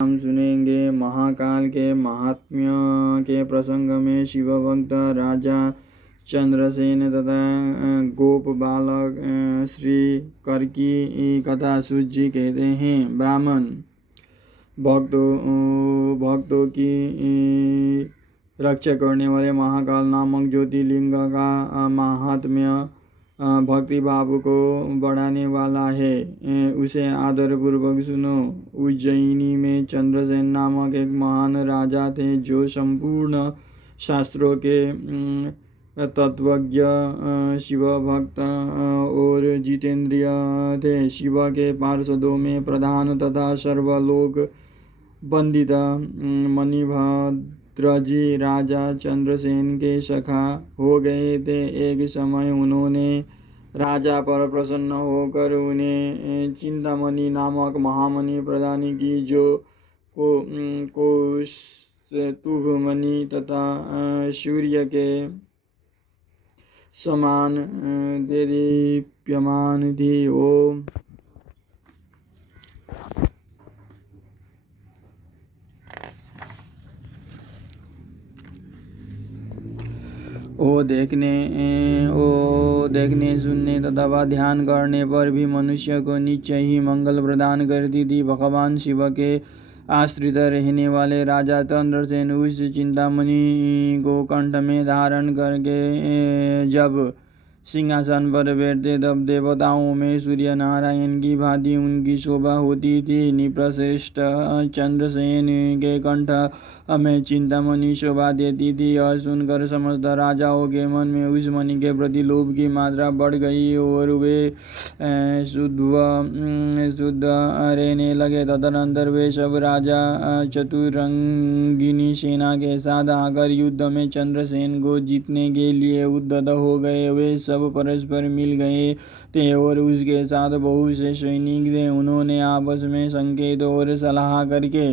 हम सुनेंगे महाकाल के महात्म्य के प्रसंग में शिव भक्त राजा चंद्रसेन तथा गोप बालक श्री कर की कथा सूची कहते हैं। ब्राह्मण भक्तों की रक्षा करने वाले महाकाल नामक ज्योतिर्लिंग का महात्म्य भक्ति भाव को बढ़ाने वाला है, उसे आदर पूर्वक सुनो। उज्जैनी में चंद्रसेन नामक एक महान राजा थे जो संपूर्ण शास्त्रों के तत्वज्ञ, शिव भक्त और जितेंद्रिय थे। शिव के पार्षदों में प्रधान तथा सर्वलोक पंडित मणिभद्र जी राजा चंद्रसेन के सखा हो गए थे। एक समय उन्होंने राजा पर प्रसन्न होकर उन्हें चिंतामणि नामक महामणि प्रदान की, जो कौस्तुभमणि तथा सूर्य के समान देदीप्यमान थी। ओ देखने सुनने तथा ध्यान करने पर भी मनुष्य को निश्चय ही मंगल प्रदान करती थी। भगवान शिव के आश्रित रहने वाले राजा चंद्रसेन उस चिंतामणि को कंठ में धारण करके जब सिंहासन पर बैठते तब देवताओं में सूर्य नारायण की भांति उनकी शोभा होती थी। निप्रश्रेष्ठ चंद्रसेन के कंठ में चिंतामणि शोभा देती थी। यह सुनकर समस्त राजाओं के मन में उस मणि के प्रति लोभ की मात्रा बढ़ गई और वे शुद्ध रहने लगे। तदनंतर वे सब राजा चतुरंगिनी सेना के साथ आकर युद्ध में चंद्रसेन को जीतने के लिए उद्यत हो गए। वे सब परस्पर मिल गए थे और उसके साथ बहुत से सैनिक थे। उन्होंने आपस में संकेत और सलाह करके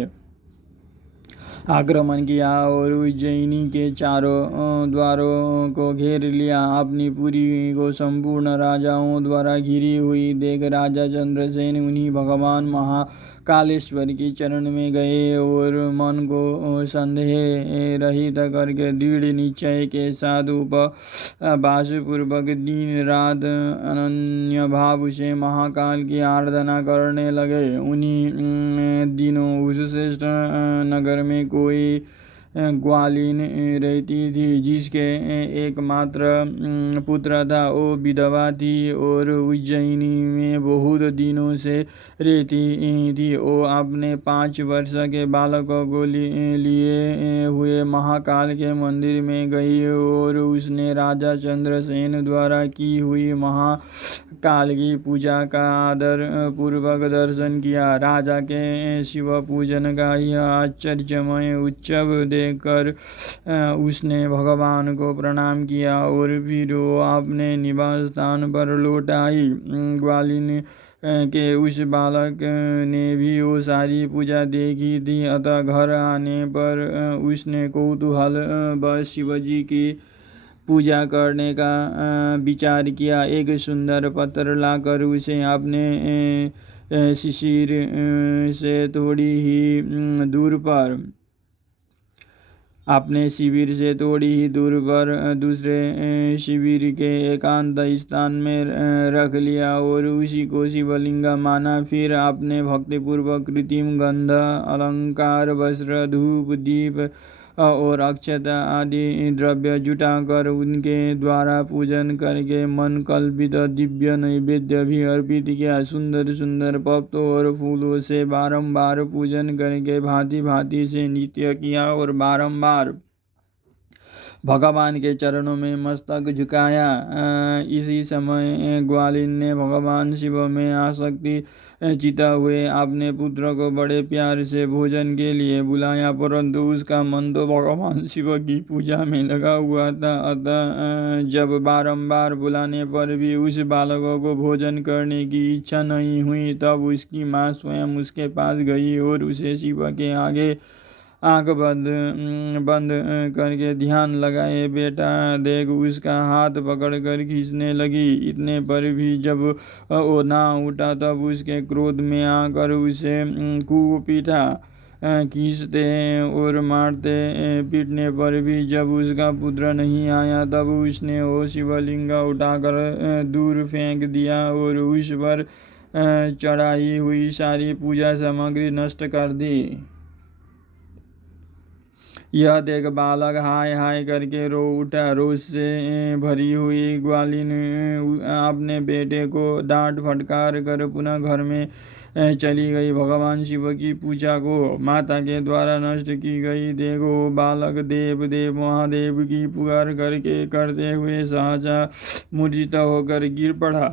आक्रमण किया और उज्जैनी के चारों द्वारों को घेर लिया। अपनी पुरी को संपूर्ण राजाओं द्वारा घिरी हुई देख राजा चंद्रसेन उन्हीं भगवान महाकालेश्वर की चरण में गए और मन को संदेह रहित करके दृढ़ निश्चय के साथ उपवास पूर्वक दिन रात अनन्य भाव से महाकाल की आराधना करने लगे। उन्हीं दिनों उस श्रेष्ठ नगर में कोई ग्वालिन रहती थी जिसके एकमात्र पुत्र था। वो विधवा थी और उज्जैनी में बहुत दिनों से रहती थी। वो अपने 5 वर्ष के बालकों को लिए हुए महाकाल के मंदिर में गई और उसने राजा चंद्रसेन द्वारा की हुई महाकाल की पूजा का आदर पूर्वक दर्शन किया। राजा के शिव पूजन का यह आश्चर्यमय उत्सव देखकर उसने भगवान को प्रणाम किया और फिर वो अपने निवास स्थान पर लौट आई। ग्वालिन के उस बालक ने भी वो सारी पूजा देखी थी, अतः घर आने पर उसने कौतूहल बस शिवजी की पूजा करने का विचार किया। एक सुंदर पत्थर लाकर उसे अपने शिशिर से थोड़ी ही दूर पर दूसरे शिविर के एकांत स्थान में रख लिया और उसी को शिवलिंग माना। फिर आपने भक्तिपूर्वक कृत्रिम गंध, अलंकार, वस्त्र, धूप, दीप और अक्षत आदि द्रव्य जुटाकर उनके द्वारा पूजन करके मन कल्पित दिव्य नैवेद्य भी अर्पित किया। सुंदर सुंदर पत्तों और फूलों से बारंबार पूजन करके भांति भांति से नृत्य किया और बारंबार भगवान के चरणों में मस्तक झुकाया। इसी समय ग्वालिन ने भगवान शिव में आसक्ति चिता हुए अपने पुत्र को बड़े प्यार से भोजन के लिए बुलाया, परंतु उसका मन तो भगवान शिव की पूजा में लगा हुआ था। अतः जब बारंबार बुलाने पर भी उस बालकों को भोजन करने की इच्छा नहीं हुई, तब उसकी माँ स्वयं उसके पास गई और उसे शिव के आगे आंख बंद करके ध्यान लगाए बेटा देख उसका हाथ पकड़कर खींचने लगी। इतने पर भी जब वो ना उठा तब उसके क्रोध में आकर उसे कूद पीटा। खींचते और मारते पीटने पर भी जब उसका पुत्र नहीं आया तब उसने वो शिवलिंग उठाकर दूर फेंक दिया और उस पर चढ़ाई हुई सारी पूजा सामग्री नष्ट कर दी। यह देख बालक हाय हाय करके रो उठा। रोष से भरी हुई ग्वालिन अपने बेटे को डांट फटकार कर पुनः घर में चली गई। भगवान शिव की पूजा को माता के द्वारा नष्ट की गई देखो बालक देव देव महादेव की पुकार करते हुए सहसा मूर्छित होकर गिर पड़ा।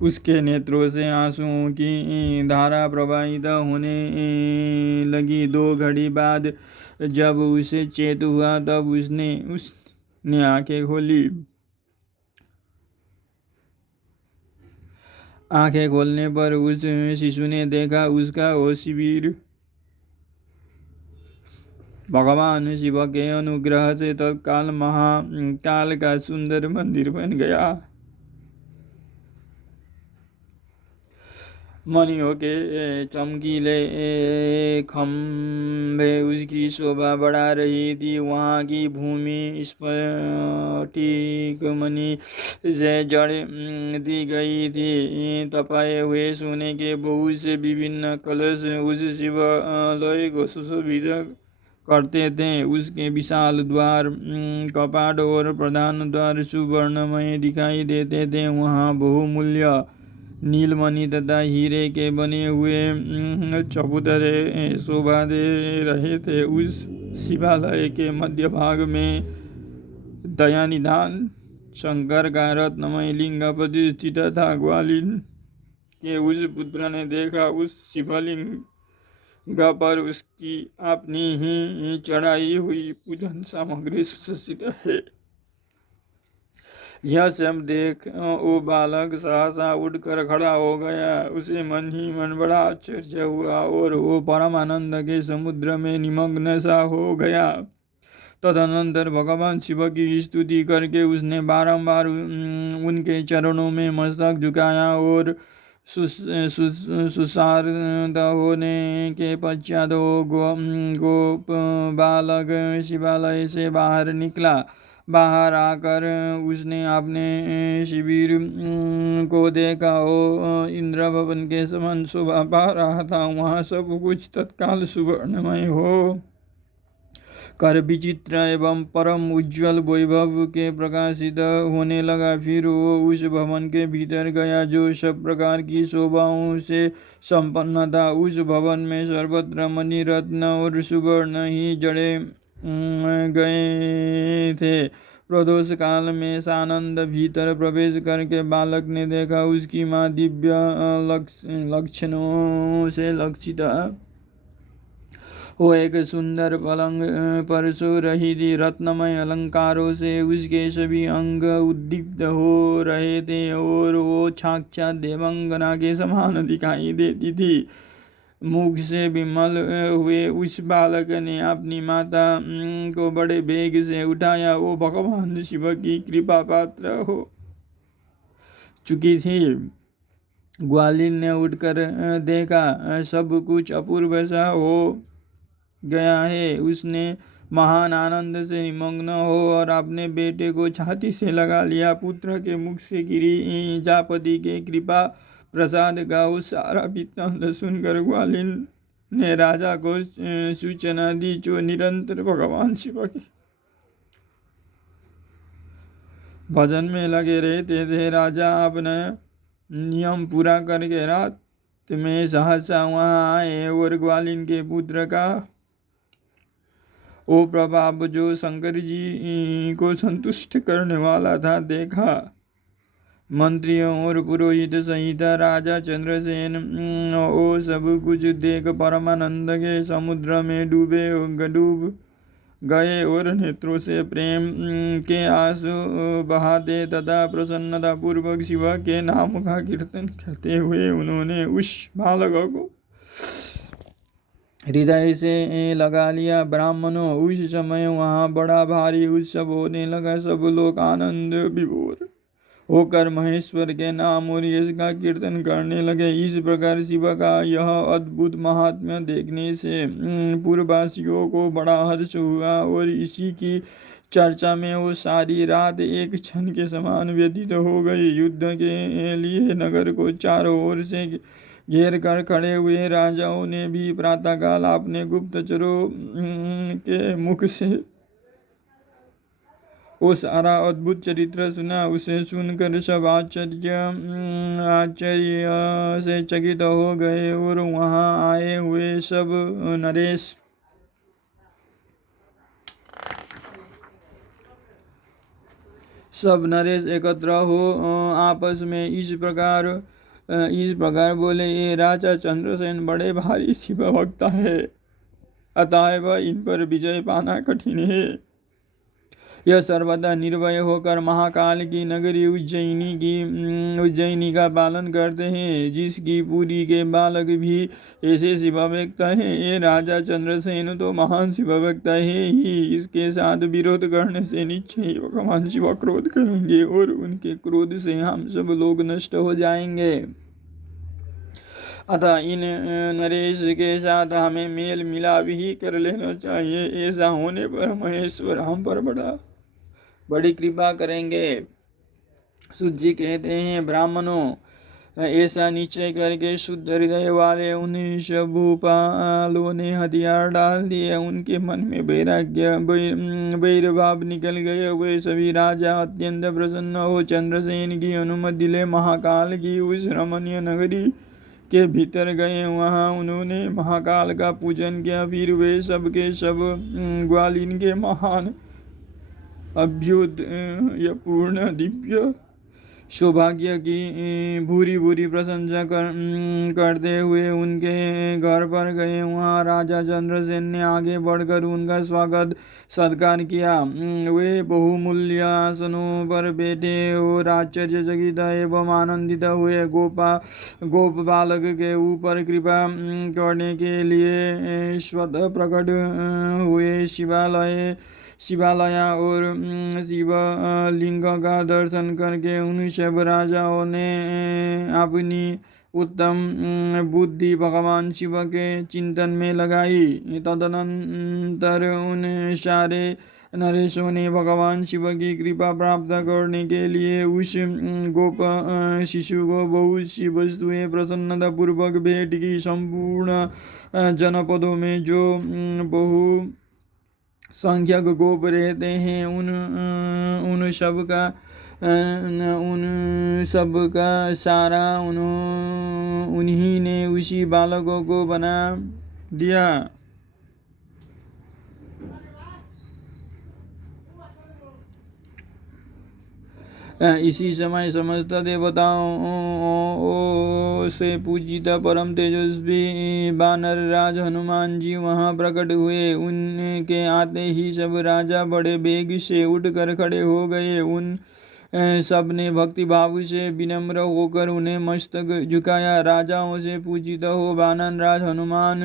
उसके नेत्रों से आंसुओं की धारा प्रवाहित होने लगी। 2 घड़ी बाद जब उसे चेत हुआ तब उसने आंखें खोली। आंखें खोलने पर उस शिशु ने देखा उसका वो शिविर भगवान शिव के अनुग्रह से तत्काल महाकाल का सुंदर मंदिर बन गया। मणियों के चमकीले खंभे उसकी शोभा बढ़ा रही थी। वहाँ की भूमि स्फटिक मणि से जड़ दी गई थी। तपाए हुए सोने के बहुत से विभिन्न कलश उस शिवालय को सुशोभित करते थे। उसके विशाल द्वार कपाट और प्रधान द्वार सुवर्णमय दिखाई देते थे। वहाँ बहुमूल्य नीलमणि तथा हीरे के बने हुए चबूतरे शोभा दे रहे थे। उस शिवालय के मध्य भाग में दयानिधान शंकर का रत्नमय लिंग प्रतिष्ठित था। ग्वालिन के उस पुत्र ने देखा उस शिवलिंग पर उसकी अपनी ही चढ़ाई हुई पूजन सामग्री सुसज्जित है। यह सब देख वो बालक सहसा उठकर खड़ा हो गया। उसे मन ही मन बड़ा आश्चर्य हुआ और वो परमानंद के समुद्र में निमग्न सा हो गया। तदनंतर भगवान शिव की स्तुति करके उसने बारंबार उनके चरणों में मस्तक झुकाया और सुशांत होने के पश्चात गोप बालक शिवालय से बाहर निकला। बाहर आकर उसने अपने शिविर को देखा। वो इंद्र भवन के समान शोभा पा रहा था। वहाँ सब कुछ तत्काल सुवर्णमय हो कर विचित्र एवं परम उज्ज्वल वैभव के प्रकाशित होने लगा। फिर वो उस भवन के भीतर गया जो सब प्रकार की शोभाओं से संपन्न था। उस भवन में सर्वत्र मणि रत्न और सुवर्ण ही जड़े गए थे। प्रदोष काल में सानंद भीतर प्रवेश करके बालक ने देखा उसकी माँ दिव्य लक्षणों से लक्षित वो एक सुंदर पलंग पर सो रही थी। रत्नमय अलंकारों से उसके सभी अंग उद्दीप्त हो रहे थे और वो साक्षात देवांगना के समान दिखाई देती थी। मुख से विमल हुए उस बालक ने अपनी माता को बड़े वेग से उठाया। वो भगवान शिव की कृपा पात्र हो चुकी थी। ग्वालिन ने उठकर देखा सब कुछ अपूर्व सा हो गया है। उसने महान आनंद से निमग्न हो और अपने बेटे को छाती से लगा लिया। पुत्र के मुख से गिरी जापति के कृपा प्रसाद का उस सारा वृत्तांत सुनकर ग्वालिन ने राजा को सूचना दी जो निरंतर भगवान शिव के भजन में लगे रहते थे। राजा अपना नियम पूरा करके रात में सहसा वहाँ आए और ग्वालिन के पुत्र का वो प्रभाव जो शंकर जी को संतुष्ट करने वाला था देखा। मंत्रियों और पुरोहित सहित राजा चंद्रसेन वो सब कुछ देख परमानंद के समुद्र में डूब गए और नेत्रों से प्रेम के आंसू बहाते तथा प्रसन्नता पूर्वक शिव के नाम का कीर्तन करते हुए उन्होंने उस बालक को हृदय से लगा लिया। ब्राह्मणों उस समय वहाँ बड़ा भारी उत्सव होने लगा। सब लोग आनंद विभोर होकर महेश्वर के नाम और यश का कीर्तन करने लगे। इस प्रकार शिव का यह अद्भुत महात्म्य देखने से पूर्ववासियों को बड़ा हर्ष हुआ और इसी की चर्चा में वो सारी रात एक क्षण के समान व्यतीत हो गई। युद्ध के लिए नगर को चारों ओर से घेर कर खड़े हुए राजाओं ने भी प्रातःकाल अपने गुप्तचरों के मुख से वो सारा अद्भुत चरित्र सुना। उसे सुनकर सब आश्चर्य से चकित हो गए और वहां आए हुए सब नरेश एकत्र हो आपस में इस प्रकार बोले, ये राजा चंद्रसेन बड़े भारी शिव भक्त है, अतएव इन पर विजय पाना कठिन है। यह सर्वदा निर्भय होकर महाकाल की नगरी उज्जैनी का पालन करते हैं, जिसकी पुरी के बालक भी ऐसे शिवभक्त हैं। ये राजा चंद्रसेन तो महान शिवभक्त है ही, इसके साथ विरोध करने से निश्चय भगवान शिव क्रोध करेंगे और उनके क्रोध से हम सब लोग नष्ट हो जाएंगे। अतः इन नरेश के साथ हमें मेल मिलाप ही कर लेना चाहिए। ऐसा होने पर महेश्वर हम पर बड़ी कृपा करेंगे। सूत जी कहते हैं, ब्राह्मणों, ऐसा निश्चय करके शुद्ध हृदय वाले उन सब भूपालों ने हथियार डाल दिए। उनके मन में वैरभाव निकल गए। वे सभी राजा अत्यंत प्रसन्न हो चंद्रसेन की अनुमति ले महाकाल की उस रमणीय नगरी के भीतर गए। वहां उन्होंने महाकाल का पूजन किया। फिर वे सब के सब ग्वालिन के महान अभ्युदयपूर्ण दिव्य सौभाग्य की भूरी भूरी प्रशंसा करते हुए उनके घर पर गए। वहां राजा चंद्रसेन ने आगे बढ़कर उनका स्वागत सत्कार किया। वे बहुमूल्य आसनों पर बैठे और आश्चर्यचकित एवं आनंदित हुए। गोप बालक के ऊपर कृपा करने के लिए स्वतः प्रकट हुए शिवालय और शिवलिंग का दर्शन करके उन सब राजाओं ने अपनी उत्तम बुद्धि भगवान शिव के चिंतन में लगाई। तदनंतर उन सारे नरेशों ने भगवान शिव की कृपा प्राप्त करने के लिए उस गोप शिशु को बहुत सी वस्तुएं प्रसन्नता पूर्वक भेंट की। संपूर्ण जनपदों में जो बहु संख्यक गोप रहते हैं उन सब का सारा उन्हीं ने उसी बालकों को बना दिया। इसी समय समस्त देवताओं से पूजित परम तेजस्वी वानर राज हनुमान जी वहां प्रकट हुए। उनके आते ही सब राजा बड़े वेग से उठकर खड़े हो गए। उन सब ने भक्ति भाव से विनम्र होकर उन्हें मस्तक झुकाया। राजाओं से पूजित हो वानर राज हनुमान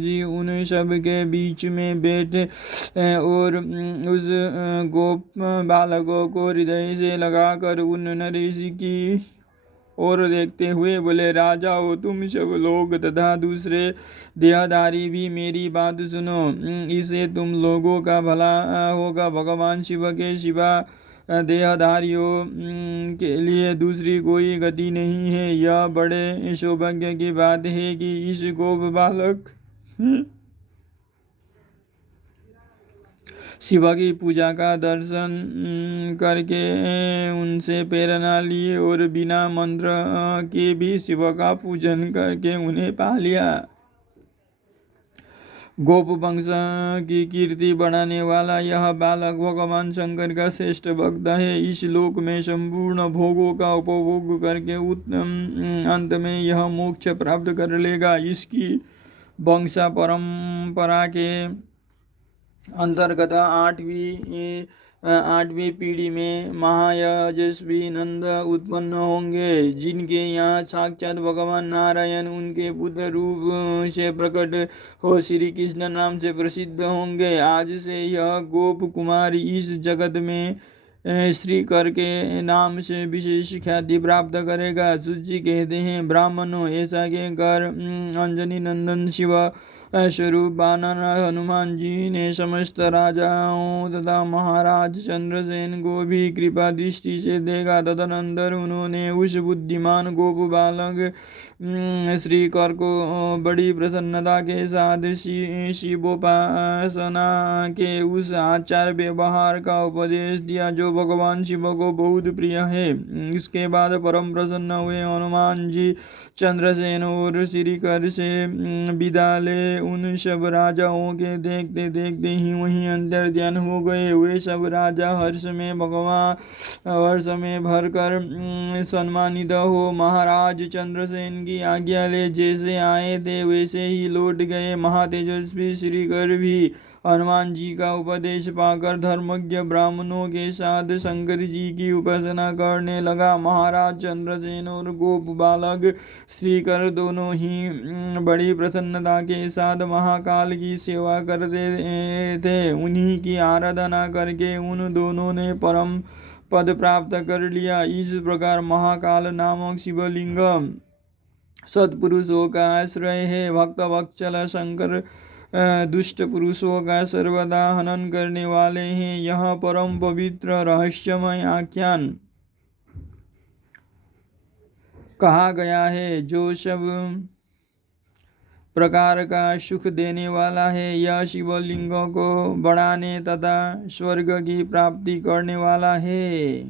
जी उन सब के बीच में बैठे और उस गोप बालकों को हृदय से लगाकर उन नरेश की और देखते हुए बोले, राजाओ, तुम सब लोग तथा दूसरे देहधारी भी मेरी बात सुनो। इससे तुम लोगों का भला होगा। भगवान शिव के सिवा देहधारियों के लिए दूसरी कोई गति नहीं है। यह बड़े सौभाग्य की बात है कि इस गोप बालक शिव की पूजा का दर्शन करके उनसे प्रेरणा लिए और बिना मंत्र के भी शिव का पूजन करके उन्हें पा लिया। गोप वंश की कीर्ति बढ़ाने वाला यह बालक भगवान शंकर का श्रेष्ठ भक्त है। इस लोक में संपूर्ण भोगों का उपभोग करके अंत में यह मोक्ष प्राप्त कर लेगा। इसकी वंश परंपरा के अंतर्गत आठवीं पीढ़ी में महायशस्वी नंद उत्पन्न होंगे, जिनके यहाँ साक्षात भगवान नारायण उनके पुत्र रूप से प्रकट हो श्री कृष्ण नाम से प्रसिद्ध होंगे। आज से यह गोप कुमार इस जगत में श्री कर के नाम से विशेष ख्याति प्राप्त करेगा। सूची कहते हैं, ब्राह्मणों, ऐसा कहकर अंजनी नंदन शिव स्वरूप बानर हनुमान जी ने समस्त राजाओं तथा महाराज चंद्रसेन को भी कृपा दृष्टि से देखा। तदनंतर उन्होंने उस बुद्धिमान गोप बालक श्री कर को बड़ी प्रसन्नता के साथ शिवोपासना के उस आचार व्यवहार का उपदेश दिया जो भगवान शिव को बहुत प्रिय है। इसके बाद परम प्रसन्न हुए हनुमान जी चंद्रसेन और श्री कर से विदा ले उन सब राजाओं के देखते देखते ही वहीं अंतर ध्यान हो गए। वे सब राजा हर्ष में भरकर सम्मानित हो महाराज चंद्रसेन की आज्ञा ले जैसे आए थे वैसे ही लौट गए। महातेजस्वी श्री कर भी हनुमान जी का उपदेश पाकर धर्मज्ञ ब्राह्मणों के साथ शंकर जी की उपासना करने लगा। महाराज चंद्रसेन और गोप बालक श्रीकर दोनों ही बड़ी प्रसन्नता के साथ महाकाल की सेवा करते थे। उन्हीं की आराधना करके उन दोनों ने परम पद प्राप्त कर लिया। इस प्रकार महाकाल नामक शिवलिंग सत्पुरुषों का आश्रय है। भक्त वत्सल शंकर दुष्ट पुरुषों का सर्वदा हनन करने वाले हैं। यह परम पवित्र रहस्यमय आख्यान कहा गया है जो सब प्रकार का सुख देने वाला है। यह शिवलिंग को बढ़ाने तथा स्वर्ग की प्राप्ति करने वाला है।